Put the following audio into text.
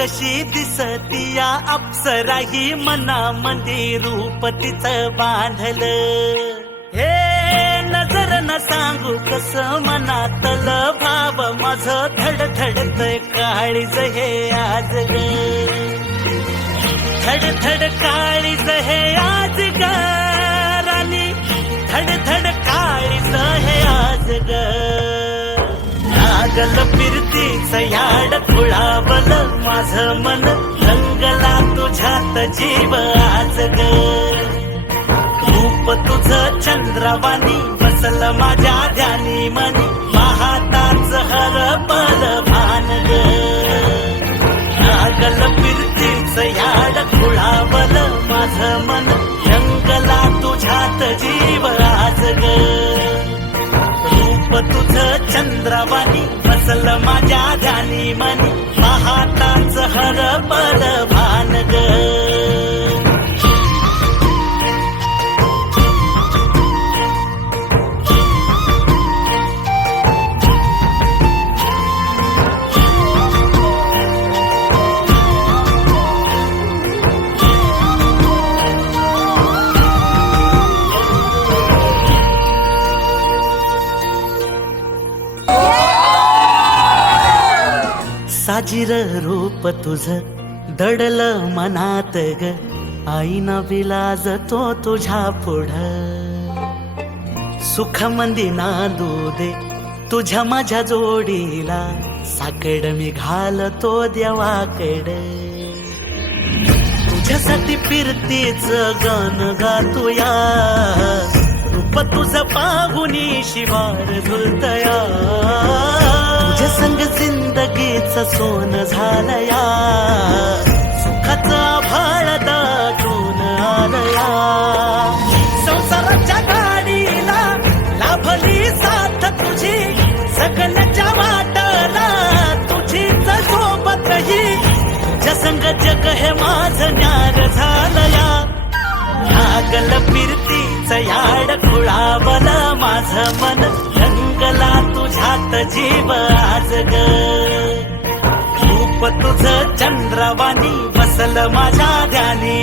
कशी दिसतीया अप्सरा ही मनामंदी रूप तिचं बांधलं. हे नजर न सांगू कस मनातल भाव माझं धडधडतय काळीज हे आज ग. धडधड काळीज हे आज ग राणी, धडधड काळीज हे आज ग. लागल फिरतीच याड खुळावल माझं मन, रंगला तुझ्यात जीव आज ग. रूप तुझं चंद्रवाणी बसल माझ्या ध्यानी मनी, पाहताच हरपल भान ग. लागल फिरतीच याड खुळावल माझं मन, रंगला तुझ्यात जीव आज ग. रूप तुझं चंद्रवाणी बसल माझ्या ध्यानी मनी, पाहताच हरपल भान ग. साजिर रूप तुझ दडल मनात ग, आईना विलाज तो तुझ्या पुढं. सुख मंदी नांदू दे तुझ्या माझ्या जोडीला, साकड मी घालतो देवाकड. तुझ्यासाठी फिरतीच गान गातोया, रूप तुझं पाहुनी शिवार झुलतया. तुझ्या संग जिंदगीच सोन झालया, सुखाचा आभाळ दाटून आलया. संसाराच्या गाडीला लाभली साथ तुझी, सगळ्याच्या वाटला तुझीच सोबतही. तुझ्या संग जग हे माझं न्यार झालया. लागल फिरतीच याड खुळावल माझं मन, रंगला तुझ्यात जीव आज ग. रूप तुझं चंद्रवाणी बसल माझ्या ध्यानी